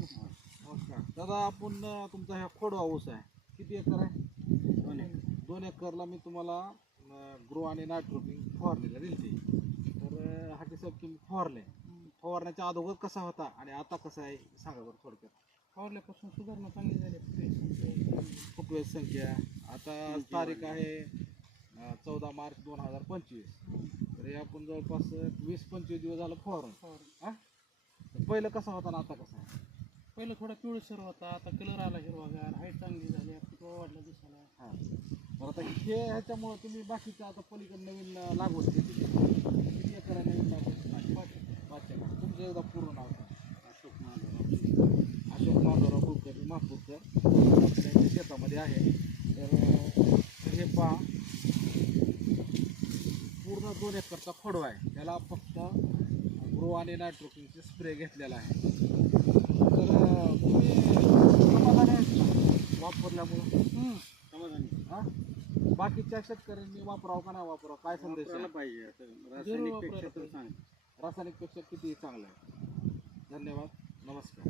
नमस्कार दादा. आपण तुमचा ह्या खोडवा ऊस आहे, किती एकर आहे? 2 एकरला मी तुम्हाला ग्रो आणि नायट्रोकिंग फवारणीला दिली. तर हाके साहेब तुम्ही फवारले, फवारण्याच्या अगोदर कसा होता आणि आता कसा आहे सांगा बरं थोडक्यात. फवारल्यापासून सुधारणा चांगली झाली. फुटवे संख्या आता तारीख आहे 14 मार्च 2025. तर हे आपण जवळपास 20-25 दिवस झालं फवारून. हां, पहिलं कसा होता ना आता कसा आहे? पहिलं थोडा पिवळसर होता, आता कलर आला हिरवागार, हाईट चांगली झाली, पिकवा वाढला दिसायला. हां, तर आता हे ह्याच्यामुळं तुम्ही बाकीचं आता पलीकडे नवीन लागवड केली, किती एकर आहे नवीन लागवड? 5 एकर. तुमचं एकदा पूर्ण नाव सांगा. अशोक माधवराव कुलकर्णी महापूरकर त्यांच्या शेतामध्ये आहे. तर हे पहा, पूर्ण 2 एकरचा खोडवा आहे. त्याला फक्त ग्रो आणि नायट्रोकिंगचे स्प्रे घेतलेला आहे. तर तुम्ही समाधानी आहेत वापरल्यामुळं? समाधानी. हां, बाकीच्या शेतकऱ्यांनी वापरावं का नाही वापरावं, काय संदेश आहे? पाहिजे रासायनिकपेक्षा किती चांगलं आहे. धन्यवाद, नमस्कार.